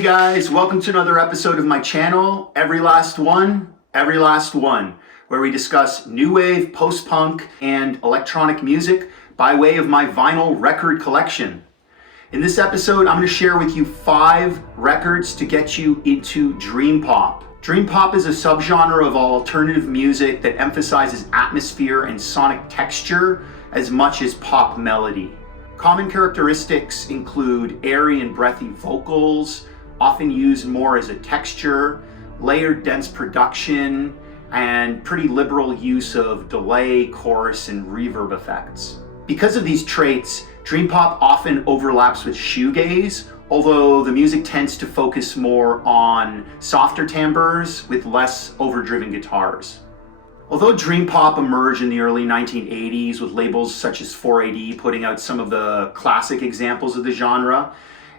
Hey guys, welcome to another episode of my channel, Every Last One, where we discuss new wave, post-punk, and electronic music by way of my vinyl record collection. In this episode, I'm going to share with you 5 records to get you into Dream Pop. Dream Pop is a subgenre of alternative music that emphasizes atmosphere and sonic texture as much as pop melody. Common characteristics include airy and breathy vocals, often used more as a texture, layered dense production, and pretty liberal use of delay, chorus, and reverb effects. Because of these traits, Dream Pop often overlaps with shoegaze, although the music tends to focus more on softer timbres with less overdriven guitars. Although Dream Pop emerged in the early 1980s with labels such as 4AD putting out some of the classic examples of the genre,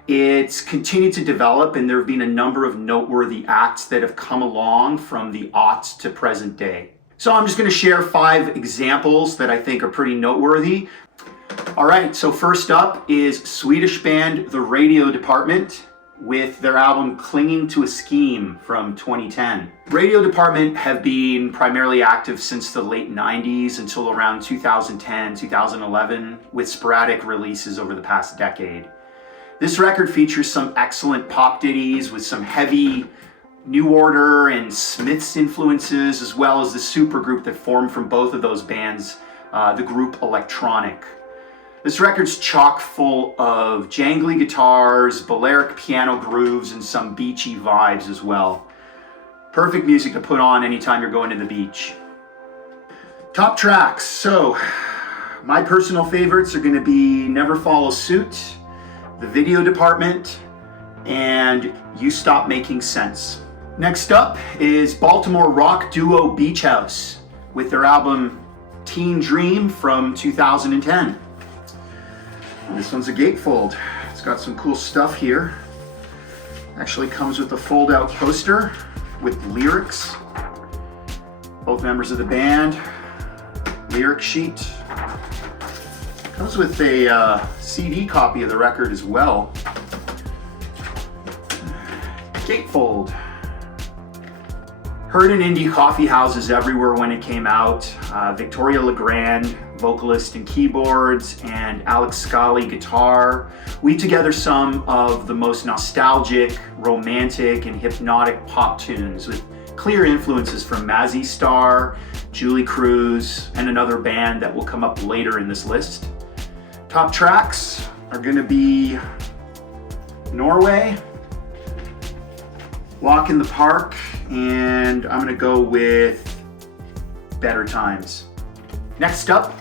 it's continued to develop, and there have been a number of noteworthy acts that have come along from the aughts to present day. So I'm just going to share 5 examples that I think are pretty noteworthy. Alright, so first up is Swedish band The Radio Dept with their album Clinging to a Scheme from 2010. Radio Dept have been primarily active since the late 90s until around 2010, 2011, with sporadic releases over the past decade. This record features some excellent pop ditties with some heavy New Order and Smiths influences, as well as the supergroup that formed from both of those bands, the group Electronic. This record's chock full of jangly guitars, Balearic piano grooves, and some beachy vibes as well. Perfect music to put on anytime you're going to the beach. Top tracks. So, my personal favorites are going to be Never Follow Suit, The Video Dept, and You Stop Making Sense. Next up is Baltimore rock duo Beach House with their album Teen Dream from 2010. This one's a gatefold. It's got some cool stuff here. Actually comes with a fold-out poster with lyrics. Both members of the band. Lyric sheet. Comes with a CD copy of the record as well. Gatefold. Heard in indie coffee houses everywhere when it came out. Victoria Legrand, vocalist and keyboards, and Alex Scally, guitar, weave together some of the most nostalgic, romantic, and hypnotic pop tunes with clear influences from Mazzy Star, Julie Cruz, and another band that will come up later in this list. Top tracks are going to be Norway, Walk in the Park, and I'm going to go with Better Times. Next up,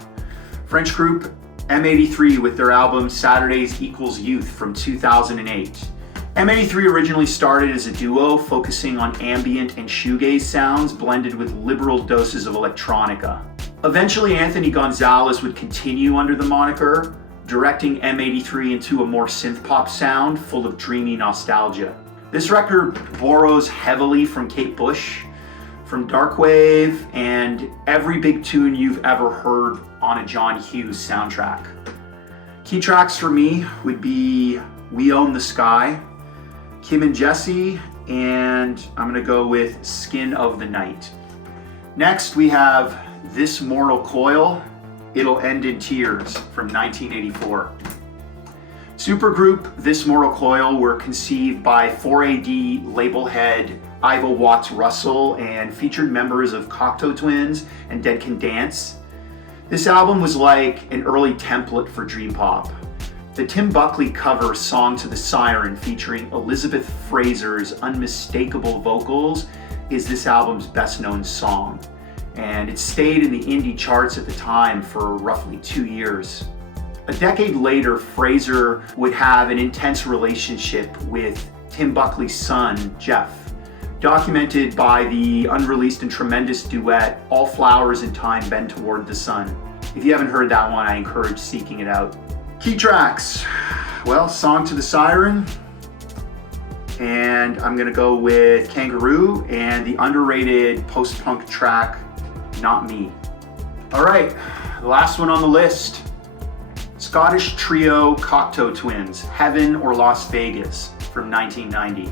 French group M83 with their album Saturdays Equals Youth from 2008. M83 originally started as a duo focusing on ambient and shoegaze sounds blended with liberal doses of electronica. Eventually, Anthony Gonzalez would continue under the moniker, directing M83 into a more synth-pop sound full of dreamy nostalgia. This record borrows heavily from Kate Bush, from Darkwave, and every big tune you've ever heard on a John Hughes soundtrack. Key tracks for me would be We Own the Sky, Kim and Jesse, and I'm gonna go with Skin of the Night. Next we have This Mortal Coil, It'll End in Tears from 1984. Supergroup This Mortal Coil were conceived by 4AD label head Iva Watts Russell and featured members of Cocteau Twins and Dead Can Dance. This album was like an early template for Dream Pop. The Tim Buckley cover Song to the Siren featuring Elizabeth Fraser's unmistakable vocals is this album's best known song, and it stayed in the indie charts at the time for roughly 2 years. A decade later, Fraser would have an intense relationship with Tim Buckley's son, Jeff, documented by the unreleased and tremendous duet, All Flowers in Time Bend Toward the Sun. If you haven't heard that one, I encourage seeking it out. Key tracks, well, Song to the Siren, and I'm gonna go with Kangaroo and the underrated post-punk track, Not Me. All right, the last one on the list. Scottish trio Cocteau Twins, Heaven or Las Vegas. from 1990.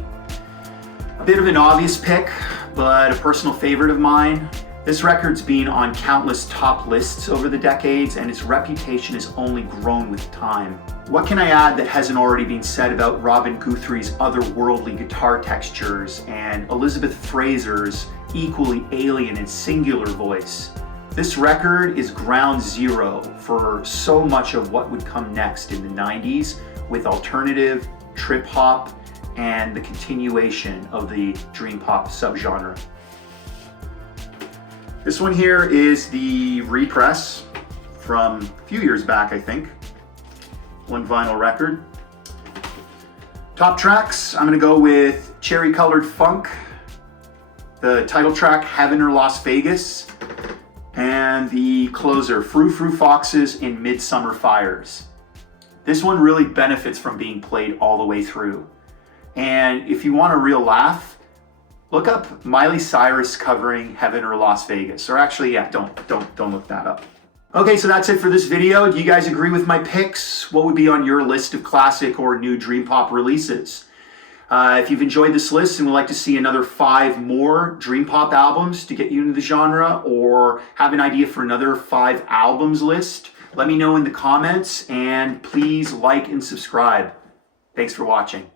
A bit of an obvious pick, but a personal favorite of mine. This record's been on countless top lists over the decades, and its reputation has only grown with time. What can I add that hasn't already been said about Robin Guthrie's otherworldly guitar textures and Elizabeth Fraser's equally alien and singular voice? This record is ground zero for so much of what would come next in the 90s with alternative, trip hop, and the continuation of the dream pop subgenre. This one here is the repress from a few years back, I think. One vinyl record. Top tracks, I'm gonna go with Cherry Colored Funk, the title track Heaven or Las Vegas, and the closer Frou Frou Foxes in Midsummer Fires. This one really benefits from being played all the way through. And if you want a real laugh, look up Miley Cyrus covering Heaven or Las Vegas. Or actually, yeah, don't look that up. Okay, so that's it for this video. Do you guys agree with my picks? What would be on your list of classic or new dream pop releases? If you've enjoyed this list and would like to see another 5 more dream pop albums to get you into the genre, or have an idea for another 5 albums list, let me know in the comments, and please like and subscribe. Thanks for watching.